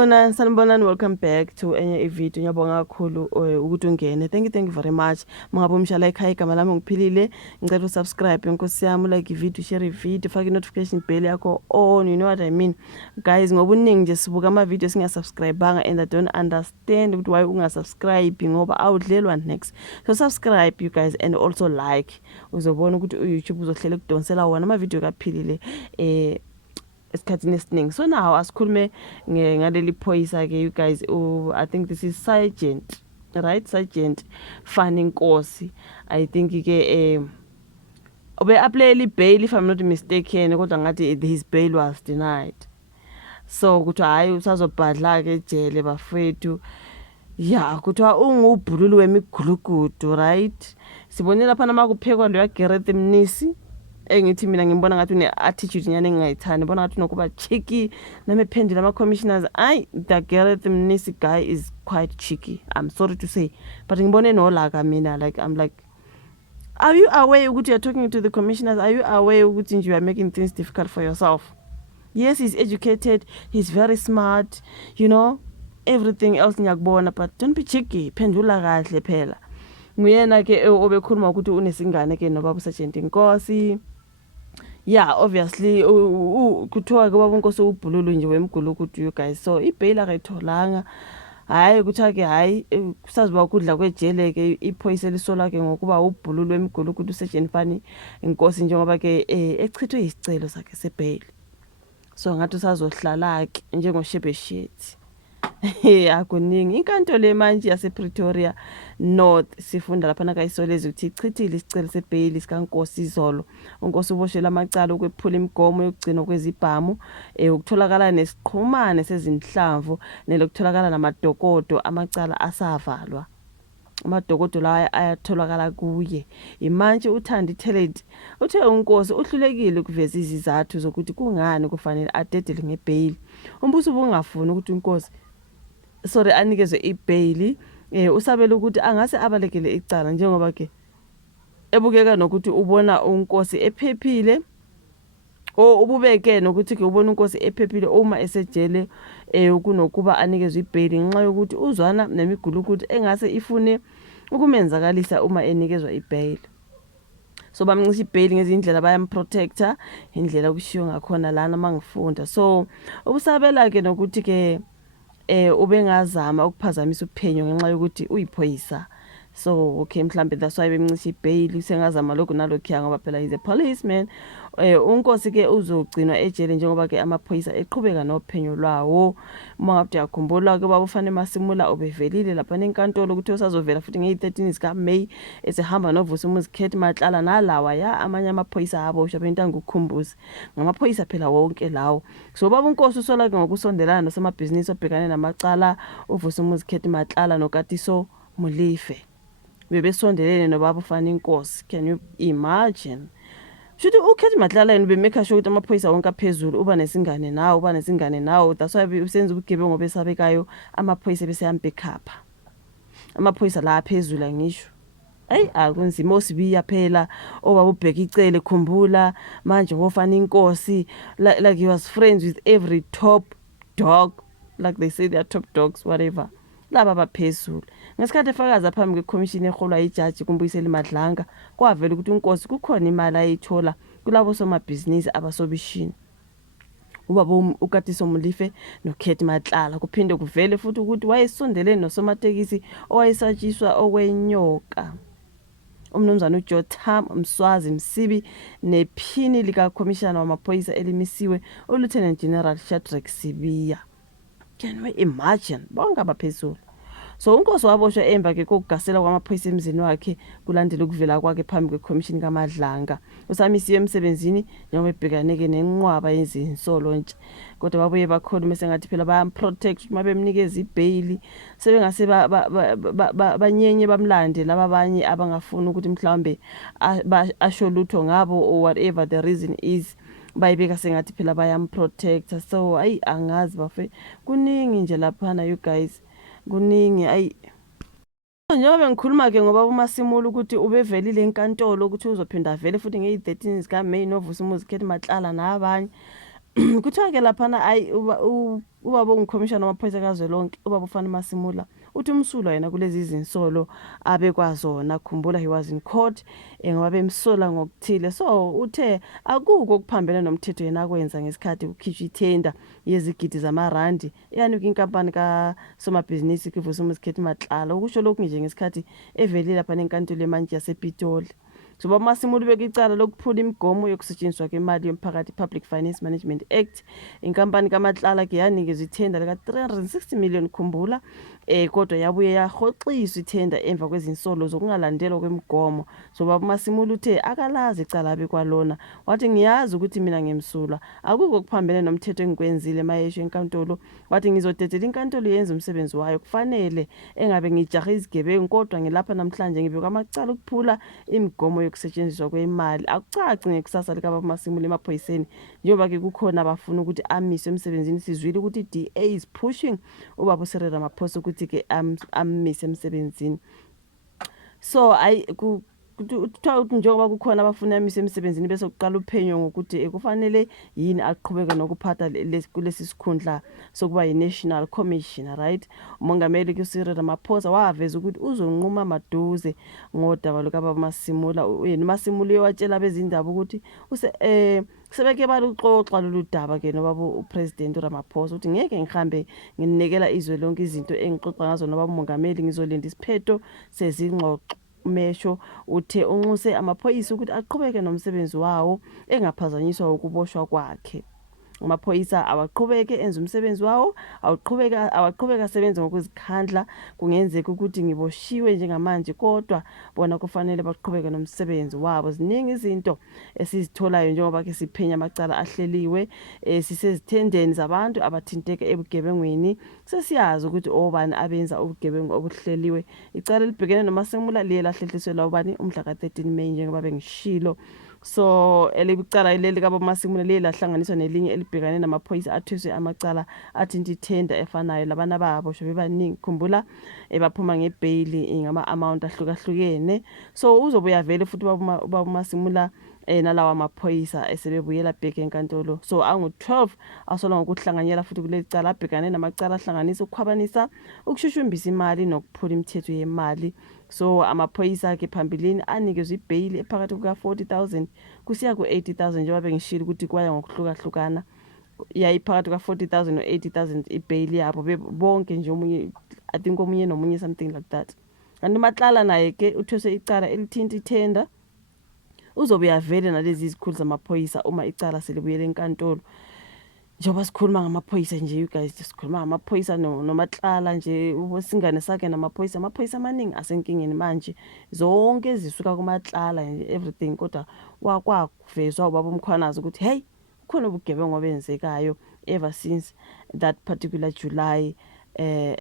Sanibonani, welcome back to enye video. Ngiyabonga kakhulu ukuthi ungene. Thank you very much. Mangabe umshala ekhaya igama lami ngiphilile. Ngicela usubscribe Nkosi yami, like video, share video, faka notification bell yakho on. You know what I mean? Guys, ngoba uningi nje sibuka ama video singasubscribanga and I don't understand ukuthi why ungasubscribe ngoba awudlelwa next. So subscribe you guys and also like. Uzobona ukuthi uYouTube uzohlela ukudonsela wona ama video kaphilile esikhathini esiningi. So now asikhulume ngaleli phoyisa ke you guys. I think this is Sergeant, right? Sergeant Fani Nkosi. I think ke ube apply bail if I'm not mistaken kodwa ngathi his bail was denied. So kuthiwa hayi usazobhadla ke ejele bafethu. Yeah, kuthiwa ungubhululu wemigulugudu, right? Sibonile lapha namakuphekwa lo yaGareth Mnisi. Engithi mina ngimbona ngathi une attitude nyane engayithani, bona ngathi nokuba cheeky namephendula ama commissioners. The Gareth Mnisi guy is quite cheeky, I'm sorry to say, but ngibone no laka mina, like I'm like, are you aware ukuthi you're talking to the commissioners? Are you aware ukuthi you are making things difficult for yourself? Yes, he's educated, he's very smart, you know, everything else ngiyakubona, but don't be cheeky, phendula kahle phela. Nguyena ke obekhuluma ukuthi unesingane ke nobaba Sergeant Nkosi. Yeah, obviously kuthiwa ke baba Nkosi ubhululu nje wemgulukudu you guys. So ibail akayitholanga. Hayi kuthiwa ke hayi kusaziba ukudla kwejele ke iphoyisa elisola ke ngokuba ubhululu wemgulukudu Sergeant Fani Nkosi njengoba ke echithwe isicelo sakhe sebail. So ngathi usazohlala ke njengoShebeshethi. Akuningi inkantolo le manje yase Pretoria North sifunda lapha nakayisoleza ukuthi ichithile isicelo sebail sikaNkosi izolo. uNkosi uboshela amacala okwephula imigomo yokugcina kwezibhamu ukutholakala nesiqhumane sezinhlamvu nelokutholakala namadokodo amacala asavalwa. Amadokodo lawa ayatholakala kuye. Imanje uThandi Talent uthe uNkosi uhlulekile ukuveza izizathu zokuthi kungani kufanele adedele ngebail. Umbuso ubungafuni ukuthi uNkosi anikezwe ibail. Usabela ukuthi angase abalekele icala njengoba ke ebukeka nokuthi ubona uNkosi ephephile ububeke nokuthi ke ubona uNkosi ephephile uma esejele kunokuba anikezwe ibail ngenxa yokuthi uzwana nemigulukudu engase ifune ukumenzakalisa uma enikezwa ibail. So bamncisha ibail ngezindlela bayamprotector indlela kushiyo ngakhona lana mangifunda. So ubusabela ke nokuthi ke ubengazama ukuphazamisa uphenyo ngenxa yokuthi uyiphoyisa. So okay, mhlambe that's why bemncisha ibail sengazama lokho nalokho ngoba phela he's a policeman. uNkosi ke uzogcinwa ejele njengoba ke amaphoyisa eqhubeka nophenyo lwawo. Uma ngabe yakhumbula ke baba ufanele masimula obevelile lapha nenkantolo ukuthi usazovela futhi nge-13 zika May esehamba noVusumuzi Khethi Matlala nalawa ya amanye amaphoyisa abosha bentanga ukukhumbuza ngamaphoyisa phela wonke lawo. So baba uNkosi usola ke ngokusondelana nosemabhizinisi obhekane namacala uVusumuzi Khethi Matlala noKatiso Molefe. Bebesondelene nobaba uFani Nkosi. Can you imagine? Shuthi uKhethi Matlala yena bemeka sure ukuthi amaphoyisa wonke aphezulu uba nesingane nawo, that's why usenza ubugebengu besabekayo amaphoyisa beseyamba ekhapha. Amaphoyisa la aphezulu ngisho. Akunzima osibiya phela obaba ubheka icele khumbula manje ngoFani Nkosi like he was friends with every top dog, like they say they are top dogs whatever. Laba baphezulu ngesikhathi efakaza phambi kweCommission eholwa iJaji kuMbuyiseli Madlanga kwavela ukuthi uNkosi kukhona imali ayithola kulabo somabhizinisi abasobishini ubaba uKatiso Molefe noKhethi Matlala. Kuphinde kuvele futhi ukuthi wayesondelene nosomatekisi owayesatshiswa okwenyoka umnumzana uJotham Mswazi Msibi nephini lika Commissioner wamaphoyisa elimisiwe uLieutenant General Shadrack Sibiya. Can we imagine bonke abaphezulu? So uNkosi waboshwa emva ke kokugasela kwamaphoyisa emzini wakhe kulandela ukuvela kwakhe phambi kweCommission kaMadlanga. Usamisiwe emsebenzini njengoba ebhekaneke nenqwaba yezinsolo nje. Kodwa babuye bakhona sengathi phela bayamprotect uma bemnikeza ibail sebengase banyenye bamlande laba abanye abangafuni ukuthi mhlawumbe asho lutho ngabo or whatever the reason is. Bayibeka sengathi phela bayamprotector. So angazi bafe kuningi nje laphana you guys, kuningi njengoba ngikhuluma ke ngoba uMasimula ukuthi ubevelile enkantolo ukuthi uzophinda vele futhi nge-13 zika May noVusumuzi Khethi Matlala nabanye. kuthiwa ke laphana ayi ubaba ongumkhomishana wamaphoyisa kazwelonke ubaba uFani Masimula uthi umsulwa yena kulezi zinsolo abekwazona. Khumbula he was in court ngoba bemsola ngokuthile, so uthe akuko okuphambene nomthetho yena akwenza ngesikhathi kukhishwa ithenda yezigidi zamarandi eyanika inkampani kasomabhizinisi Vusimuzi Khethi Matlala. Ukusho lokhu nje ngesikhathi evelile lapha enkantolo emantshi yasePitoli. So Baba Masimula ubeka icala lokuphula imigomo yokusetshenziswa kwemali yomphakathi, Public Finance Management Act. Inkampani kaMatlala ke yanikezwa ithenda lika 360 million khumbula, kodwa yabuye yahoxiswa ithenda emva kwezinsolo zokungalandelwa kwemigomo. So Baba Masimula uthe akalazi icala abekwalona, wathi ngiyazi ukuthi mina ngimsulwa, akuko okuphambene nomthetho engikwenzile mayesho enkantolo. Wathi ngizodedela inkantolo yenze umsebenzi wayo, kufanele engabe ngijaha izigebengu, kodwa ngilapha namhlanje ngibeka amacala ukuphula imigomo yokusetshenziswa kwemali. Akucaci ngekusasa lika Baba Masimula emaphoyiseni njengoba ke kukhona abafuna ukuthi amiswe emsebenzini. Sizwile ukuthi DA is pushing ubaba uCyril Ramaphosa ukuthi ke amise emsebenzini. So kuthiwa ukuthi njengoba kukhona abafuna amise emsebenzini bese kuqala uphenyo ngokuthi kufanele yini aqhubeke nokuphatha kulesi sikhundla sokuba yi-National Commissioner, right? Umongameli uCyril Ramaphosa waveza ukuthi uzonquma maduze ngodaba lukaBaba Masimula. Yena Masimula uyewatshela bezindaba ukuthi sebeke baluxoxa lolu daba ke nobaba uPresident uRamaphosa ukuthi ngeke ngihambe nginikela izwe lonke izinto engixoxa ngazo nobaba umongameli, ngizolinda isiphetho sezingxoxo. Mesho uthe unxuse amaphoyisa ukuthi aqhubeke nomsebenzi wawo engaphazanyiswa ukuboshwa kwakhe. Amaphoyisa awaqhubeke enza umsebenzi wawo, awaqhubeka asebenza ngokuzikhandla. Kungenzeka ukuthi ngiboshiwe njengamanje, kodwa bona kufanele baqhubeke nomsebenzi wabo. Ziningi izinto esizitholayo njengoba ke siphenya amacala ahleliwe, sisezithendeni zabantu abathinteka ebugebengwini. Sesiyazi ukuthi obani abenza ubugebengu obuhleliwe. Icala libhekene noMasimula liye lahlehliselwa ubani umhla ka-13 May njengoba bengishilo. So elibicala leli kaBaba Masimula liye lahlanganiswa nelinye elibhekane namaphoyisa athweswe amacala athinta ithenda efanayo. Labana baboshwe bebaningi khumbula, baphuma ngebhayili ngama amount ahlukahlukene. So uzobuya vele futhi ubaba Masimula nalawa amaphoyisa esebebuyela back enkantolo. So angu-12 asolwa ngokuhlanganyela futhi kuleli cala abhekane namacala ahlanganisa ukukhwabanisa, ukushushumbisa imali nokuphula imithetho yemali. So amaphoyisa ke phambilini anikezwe ibhayili ephakathi kuka 40,000 kusiya ku 80,000 njengoba bengishilo ukuthi kwaya ngokuhlukahlukana. Yayiphakathi ka 40,000 no 80,000 ibhayili yabo bonke nje, omunye I think omunye nomunye something like that. Kanti uMatlala naye ke uthweswe icala elithinta ithenda. Uzobuya vele nalezi izikhulu zamaphoyisa uma icala selibuyele enkantolo. Njengoba sikhuluma ngamaphoyisa nje, you guys, sikhuluma ngamaphoyisa noMatlala nje, ubosingane sakhe namaphoyisa. Amaphoyisa amaningi asenkingeni manje, zonke zisuka kuMatlala nje everything, kodwa kwakuvezwa ubaba uMkhwanazi ukuthi hey kukhona ubugebengu obenzekayo ever since that particular July